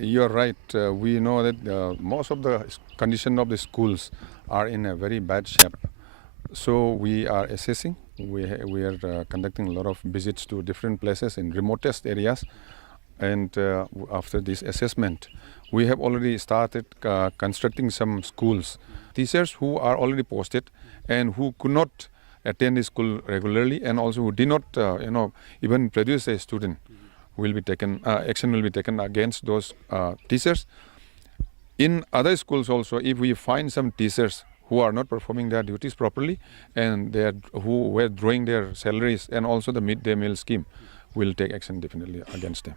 You're right. We know that most of the condition of the schools are in a very bad shape. So we are assessing. We are conducting a lot of visits to different places in remotest areas. And after this assessment, we have already started constructing some schools. Teachers who are already posted and who could not attend the school regularly, and also who did not, even produce a student, will be taken. Action will be taken against those teachers. In other schools also, if we find some teachers who are not performing their duties properly and who were drawing their salaries, and also the midday meal scheme, will take action definitely against them.